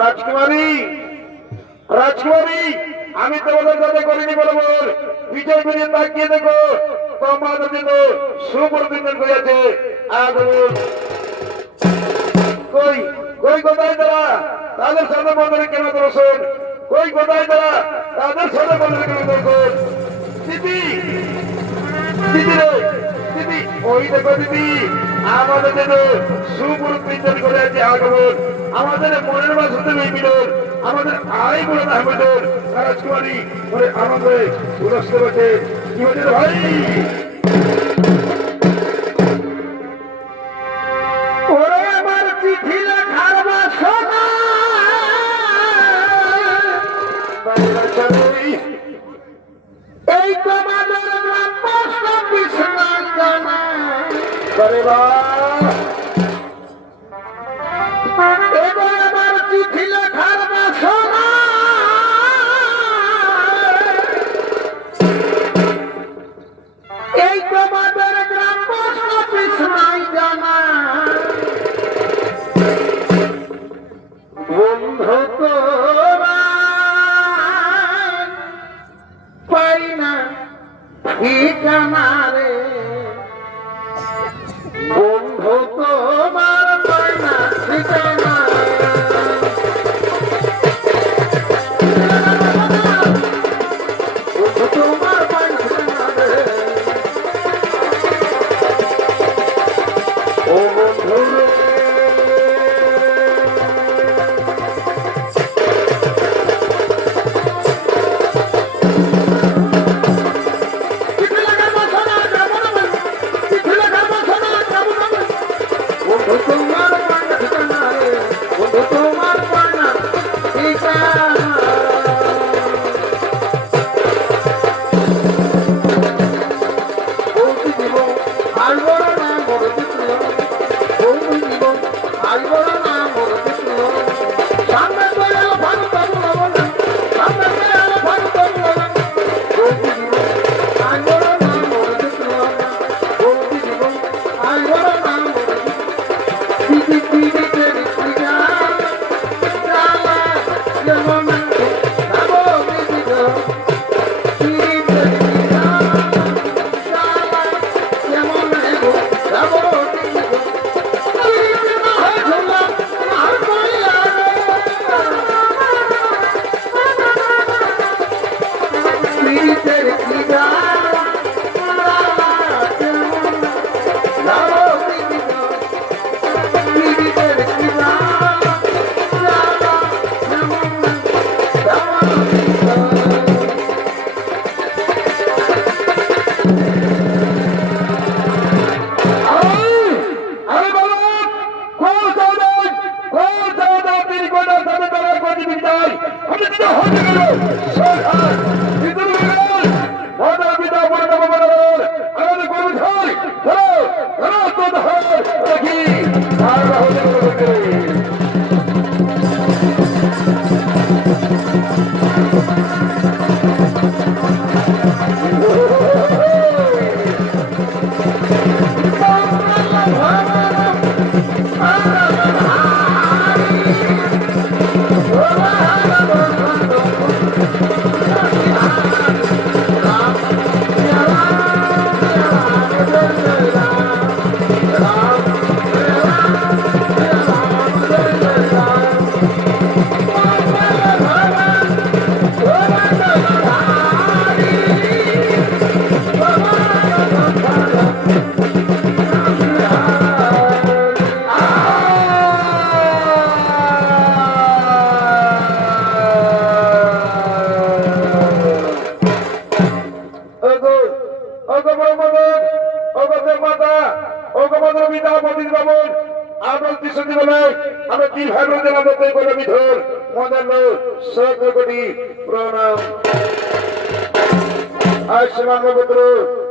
রাজকুমারী রাজকুমারী আমি তোমাদের সাথে করিনি বলবো পিছনে ফিরে তাকিয়ে দেখো তোমাদের জন্য সুপ্রতিদিন করেছে কই কই কোথায় তারা তাদের সামনে বন্ধনে কেন দর্শন কই কোথায় তারা তাদের সামনে বন্ধনে কেন দর্শন দিদি দিদি রে দিদি ওই দেখো দিদি আমাদের জন্য সুপ্রতিদিন করে আছে আগমন আমাদের মনের মাঝে এই মিলন আমাদের আয় বলে না মিলন রাজকুমারী মানে আমাদের পুরস্কার বটে কি বলে ভাই ওরে আমার চিঠি লেখার বাসনা এই তোমাদের গ্রাম পোস্ট অফিস না জানা করে বা এবার আমার চিঠি লেখার বাসনা এই তোমাদের গ্রাম পোস্ট অফিস নাই জানা বন্ধু তো পাই না ঠিকানা রে বন্ধু তোমার পাই না ঠিকানা বন্ধু তোমার পাই না ঠিকানা রে ও বন্ধু রে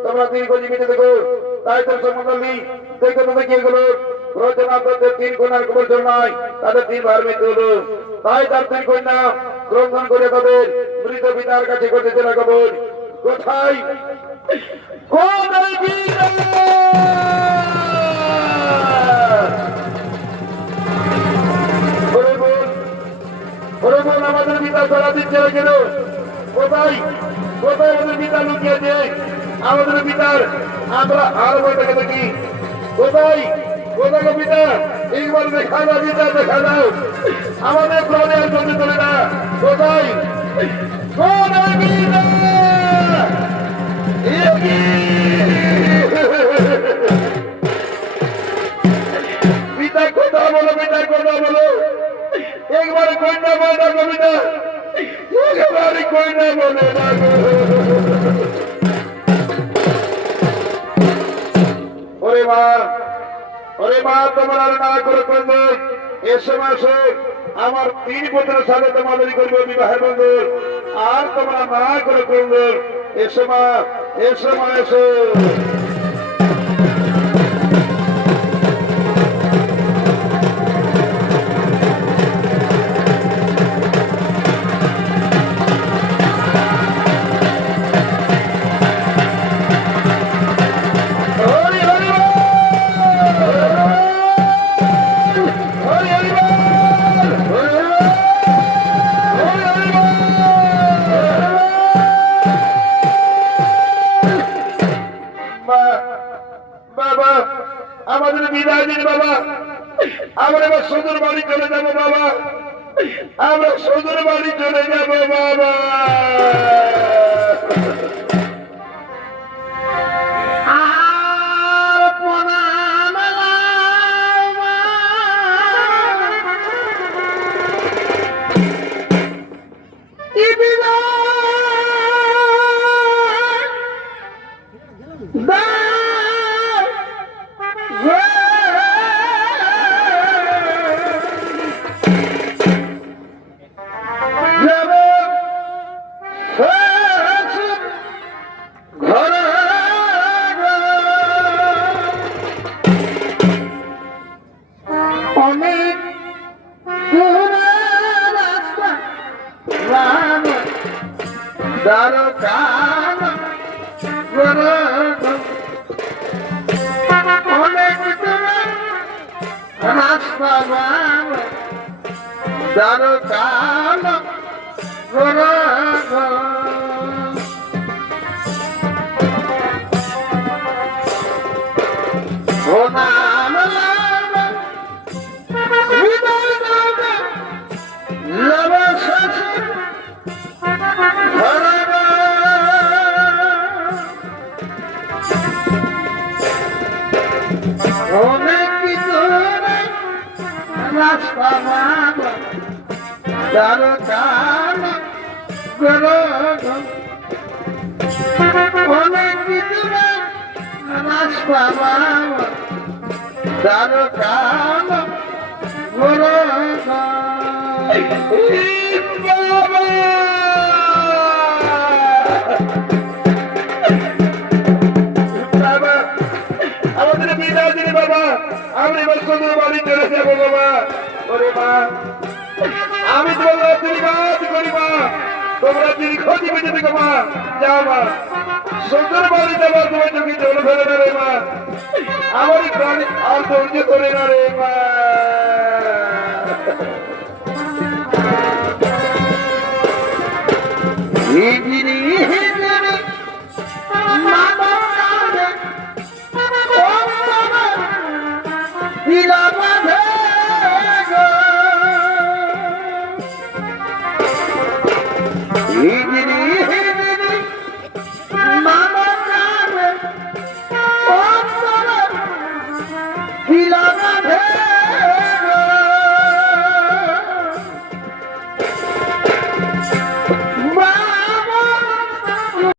তোমরা দীর্ঘ জীবিত দেখো তাই তো সমকালী দেখো তো কি গেল রচনা করতে 3 গুণার প্রয়োজন নাই তাদের 3 বার মৃত্যু হলো তাই তার 3 কন্যা গ্রহণ করে তাদের মৃত পিতার কাছে করতে চলে কবর কোথায় কোথায় কি দিচ্ছে না কেন? কোথায় কোথায় আমাদের পিতা লুকিয়েছে? আমাদের পিতার আমরা আর বইটাকে দেখি। কোথায় কোথায় পিতা? একবার দেখা দাও পিতা, দেখা দাও। আমাদের প্রাণে আর চলতে চলে না। কোথায় কোথায় পিতা? পিতা কথা বলো, পিতা কথা বলো। একবার কন্যা বলে না কবিতা, একবারে কন্যা বলে না। ওরে মা, ওরে মা, তোমার আর না করে করবে। এসে মাসে আমার 3 পুত্রের সাথে তোমাদের করবে বিবাহের বন্ধন। আর তোমরা না করে করবে। এসে মা, এসে মা, এসো। বাবা, আমাদের বিদায় দিন বাবা। আমরা এবার শ্বশুর বাড়ি চলে যাবো বাবা। আমরা শ্বশুর বাড়ি চলে যাবো বাবা। আমাদের বিদায় দিন বাবা। আমরা এবার শ্বশুর বাড়ি চলে যাবো বাবা। ওরে মা, আমি তোমার আশীর্বাদ করি মা। তোমরা দীর্ঘ জীবিত থেকে মা যাও মা। শ্বশুর বাড়ি যাবার তোমার চোখে জল ফেলে না রে মা। আমার প্রাণী আর ধৈর্য করে না রে মা।